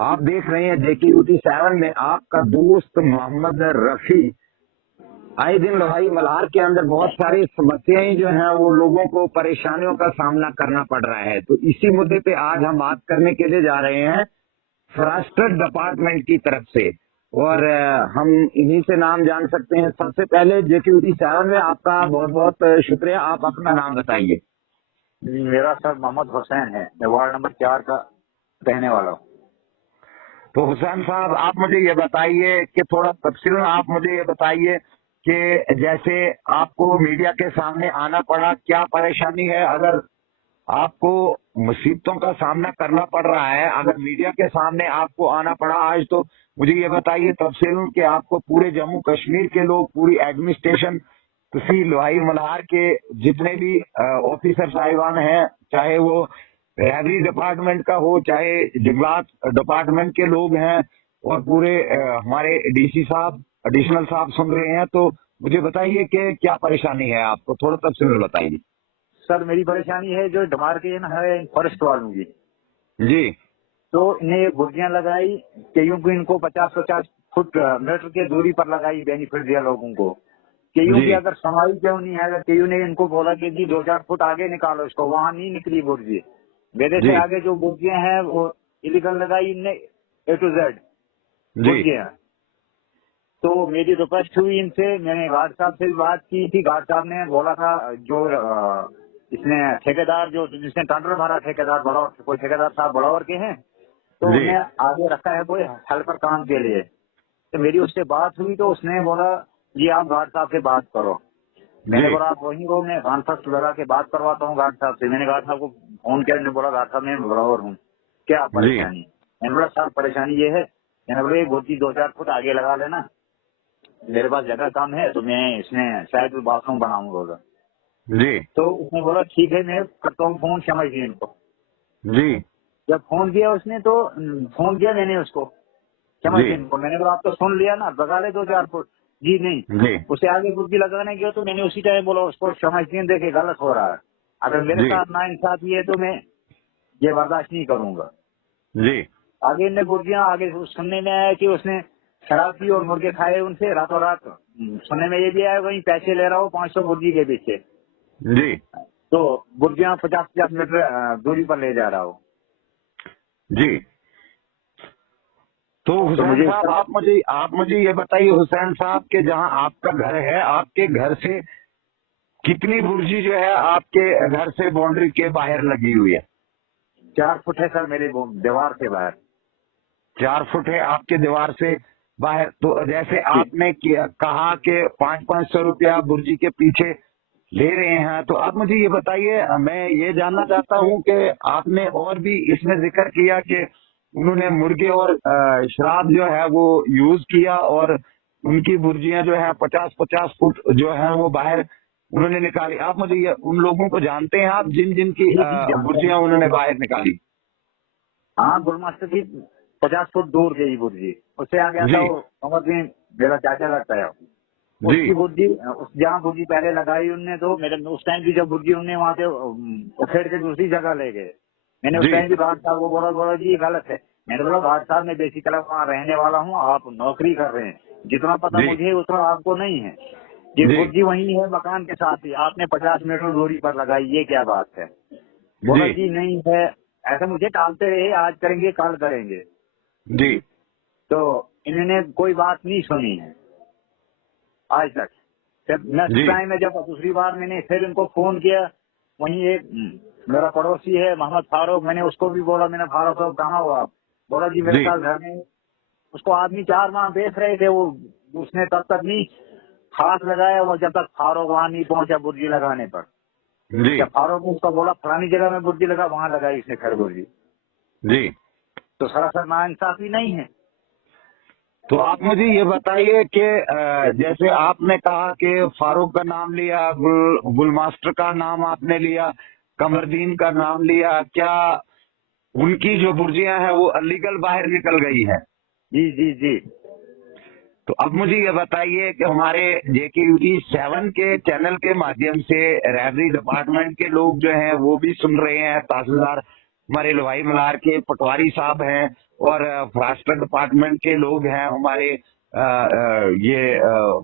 आप देख रहे हैं JK87 में आपका दोस्त मोहम्मद रफी आए दिन लोहाई मल्हार के अंदर बहुत सारी समस्याएं जो हैं वो लोगों को परेशानियों का सामना करना पड़ रहा है। तो इसी मुद्दे पे आज हम बात करने के लिए जा रहे हैं फॉरेस्टर डिपार्टमेंट की तरफ से, और हम इन्हीं से नाम जान सकते हैं। सबसे पहले JK87 में आपका बहुत बहुत शुक्रिया। आप अपना नाम बताइए। मेरा सर मोहम्मद हुसैन है, मैं वार्ड नंबर 4 का रहने वाला हूँ। तो हुसैन साहब, आप मुझे ये बताइए कि थोड़ा तफसील आप मुझे ये बताइए कि जैसे आपको मीडिया के सामने आना पड़ा, क्या परेशानी है? अगर आपको मुसीबतों का सामना करना पड़ रहा है, अगर मीडिया के सामने आपको आना पड़ा आज, तो मुझे ये बताइए तफसील कि आपको पूरे जम्मू कश्मीर के लोग, पूरी एडमिनिस्ट्रेशन, तहसील लोहाई मल्हार के जितने भी ऑफिसर साहिबान हैं, चाहे वो रेवरी डिपार्टमेंट का हो, चाहे जंगलात डिपार्टमेंट के लोग हैं, और पूरे हमारे DC साहब, एडिशनल साहब सुन रहे हैं, तो मुझे बताइए कि क्या परेशानी है आपको, थोड़ा तफसील बताइए। सर मेरी परेशानी है जो डिमार्केशन है फॉरेस्ट वालों की जी। तो इन्हें बुर्जियां लगाई, कईयों को इनको 50-50 फुट मीटर की दूरी पर लगाई, बेनिफिट दिया लोगों को। कईयों की अगर समाई क्यों नहीं है, अगर कईयों ने इनको बोला कि जी 2-4 फुट आगे निकालो इसको, वहाँ नहीं निकली बुर्जी। मेरे से आगे जो बुर्जियां हैं वो इलीगल लगाई इनने A to Z बुर्जियां। तो मेरी रिक्वेस्ट हुई इनसे, मैंने गार्ड साहब से भी बात की थी। गार्ड साहब ने बोला था जो इसने ठेकेदार जो जिसने टेंडर भरा, ठेकेदार बड़ा, कोई ठेकेदार साहब बड़ावर के हैं, तो उन्हें आगे रखा है कोई हेल्पर काम के लिए। तो मेरी उससे बात हुई तो उसने बोला जी आप गार्ड साहब से बात करो। मैंने बोला आप वहीं हो, मैं कॉन्फ्रेंस लगा के बात करवाता हूँ गार्ड साहब से। मैंने गार्ड साहब को फोन किया, मैंने बोला गार्ड साहब मैं बड़ावर हूँ, क्या परेशानी? मैंने बोला साहब परेशानी ये है, मैंने बोला बुर्जी 2-4 फुट आगे लगा लेना, मेरे पास जगह कम है, तो मैं इसमें शायद बाथरूम बनाऊंगा जी। तो उसने बोला ठीक है मैं करता हूँ फोन समझिए को जी। जब फोन किया उसने तो फोन किया मैंने उसको समझिए को, मैंने बोला आप तो सुन लिया ना, लगा ले 2-4 फुट। जी नहीं, उसे आगे बुर्जी लगाने गया तो मैंने उसी टाइम बोला उसको समझिए, देखे गलत हो रहा है, अगर मेरे साथ नाइंसाफी है तो मैं ये बर्दाश्त नहीं करूंगा जी। आगे इनने बुर्जियां आगे सुनने में आया कि उसने शराब पी और मुर्गे खाए उनसे रातों रात। सुनने में ये भी आया वही पैसे ले रहा हो 500 बुर्जी के पीछे जी। तो बुर्जियां 50-50 मीटर दूरी पर ले जा रहा हो जी। तो हुसैन साहब, आप मुझे ये बताइए हुसैन साहब के जहां आपका घर है, आपके घर से कितनी बुर्जी जो है आपके घर से बाउंड्री के बाहर लगी हुई है? 4 फुट है सर मेरे दीवार से बाहर। 4 फुट है आपके दीवार से बाहर। तो जैसे आपने कहा कि 500-500 रुपया बुर्जी के पीछे ले रहे हैं, तो आप मुझे ये बताइए, मैं ये जानना चाहता हूँ कि आपने और भी इसमें जिक्र किया कि उन्होंने मुर्गे और शराब जो है वो यूज किया, और उनकी बुर्जियां जो है 50-50 फुट जो है वो बाहर उन्होंने निकाली। आप मुझे ये उन लोगों को जानते हैं आप जिन जिन की बुर्जियां उन्होंने बाहर निकाली? हाँ, गुलमास्टर की 50 फुट दूर गई बुर्जी, उससे आ गया था वो समझ में, मेरा चाचा लगता है उसकी बुर्जी। जहाँ बुर्जी पहले लगाई उनने, तो मेरे उस टाइम की जब बुर्जी उनने वहाँ से उखेड़ के दूसरी जगह ले गए। मैंने उस टाइम भी गार्ड साहब को बोला जी गलत है। मैंने बोला गार्ड साहब मैं बेसिकली वहाँ रहने वाला हूँ, आप नौकरी कर रहे हैं, जितना पता मुझे उतना आपको नहीं है। ये बुर्जी वही है मकान के साथ ही, आपने 50 मीटर दूरी पर लगाई, ये क्या बात है? बोला जी नहीं है, ऐसा मुझे टालते रहे, आज करेंगे कल करेंगे जी। तो इन्होंने कोई बात नहीं सुनी है आज तक। जब नेक्स्ट टाइम में जब दूसरी बार मैंने फिर इनको फोन किया, वहीं एक मेरा पड़ोसी है मोहम्मद फारूक, मैंने उसको भी बोला, मैंने फारूक साहब कहाँ हो आप? बोला जी मेरे साथ घर में। उसको आदमी 4 माह देख रहे थे, वो उसने तब तक नहीं हाथ लगाया, वो जब तक फारूक वहाँ नहीं पहुंचा बुर्जी लगाने पर। जब फारूक ने उसको बोला फलानी जगह में बुर्जी लगा, वहाँ लगाई इसने खैर बुर्जी जी। तो सरासर नाइंसाफी नहीं है। तो आप मुझे ये बताइए कि जैसे आपने कहा कि फारूक का नाम लिया, गुल मास्टर का नाम आपने लिया, कमरदीन का नाम लिया, क्या उनकी जो बुर्जियां हैं वो अलीगल बाहर निकल गई है? जी जी जी। तो अब मुझे ये बताइए कि हमारे JK87 के चैनल के माध्यम से रेवरी डिपार्टमेंट के लोग जो हैं वो भी सुन रहे हैं, तहसीलदार हमारे लोहाई मल्हार के पटवारी साहब हैं, और फॉरेस्टर डिपार्टमेंट के लोग हैं हमारे, ये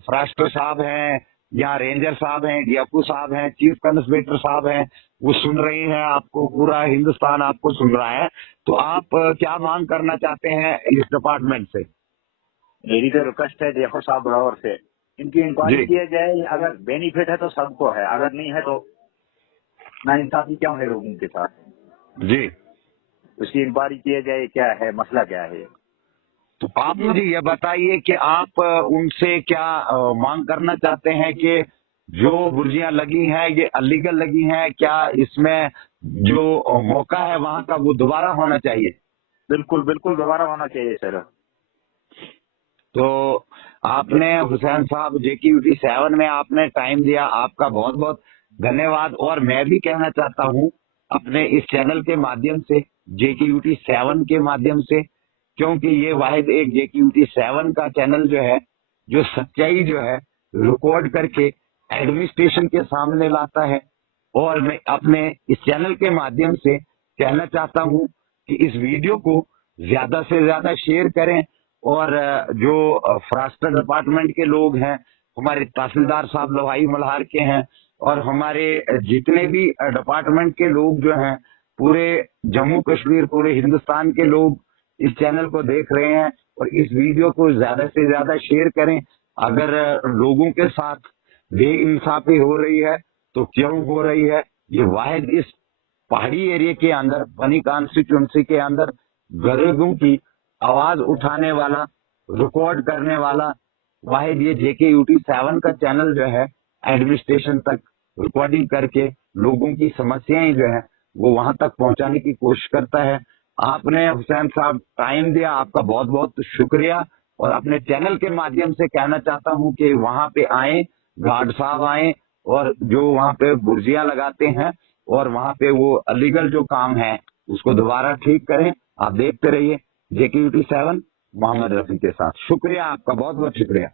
फॉरेस्टर साहब हैं, यहाँ रेंजर साहब हैं, डीएफओ साहब हैं, चीफ कंस्ट्रक्टर साहब हैं, वो सुन रही हैं आपको, पूरा हिंदुस्तान आपको सुन रहा है। तो आप क्या मांग करना चाहते हैं इस डिपार्टमेंट से? मेरी तो रिक्वेस्ट है देखो साहब बराबर से इनकी इंक्वायरी जी किया जाए। अगर बेनिफिट है तो सबको है, अगर नहीं है तो नाइंसाफी क्यों है लोगों के साथ। जी। उसकी इंक्वायरी किया जाए, क्या है मसला क्या है। तो आप मुझे ये बताइए कि आप उनसे क्या मांग करना चाहते हैं कि जो बुर्जियां लगी हैं ये अलीगल लगी हैं, क्या इसमें जो मौका है वहां का वो दोबारा होना चाहिए? बिल्कुल बिल्कुल दोबारा होना चाहिए सर। तो आपने हुसैन साहब JKUT 7 में आपने टाइम दिया, आपका बहुत बहुत धन्यवाद। और मैं भी कहना चाहता हूँ अपने इस चैनल के माध्यम से, JKUT 7 के माध्यम से, क्योंकि ये वाहिद एक JKUT 7 का चैनल जो है, जो सच्चाई जो है रिकॉर्ड करके एडमिनिस्ट्रेशन के सामने लाता है। और मैं अपने इस चैनल के माध्यम से कहना चाहता हूँ कि इस वीडियो को ज्यादा से ज्यादा शेयर करें। और जो फॉरेस्टर डिपार्टमेंट के लोग हैं, हमारे तहसीलदार साहब लोहाई मल्हार के हैं, और हमारे जितने भी डिपार्टमेंट के लोग जो हैं, पूरे जम्मू कश्मीर, पूरे हिंदुस्तान के लोग इस चैनल को देख रहे हैं। और इस वीडियो को ज्यादा से ज्यादा शेयर करें। अगर लोगों के साथ बेइंसाफी हो रही है तो क्यों हो रही है, ये वाहिद इस पहाड़ी एरिया के अंदर, बनी कॉन्स्टिट्यूंसी के अंदर गरीबों की आवाज उठाने वाला, रिकॉर्ड करने वाला वाहिद ये JKUT 7 का चैनल जो है, एडमिनिस्ट्रेशन तक रिकॉर्डिंग करके लोगों की समस्याएं जो है वो वहां तक पहुंचाने की कोशिश करता है। आपने हुसैन साहब टाइम दिया, आपका बहुत बहुत शुक्रिया। और अपने चैनल के माध्यम से कहना चाहता हूं कि वहां पे आए, गार्ड साहब आए, और जो वहां पे बुर्जियां लगाते हैं और वहां पे वो अलीगल जो काम है उसको दोबारा ठीक करें। आप देखते रहिए JKUT 7 मोहम्मद रफी के साथ। शुक्रिया आपका, बहुत बहुत शुक्रिया।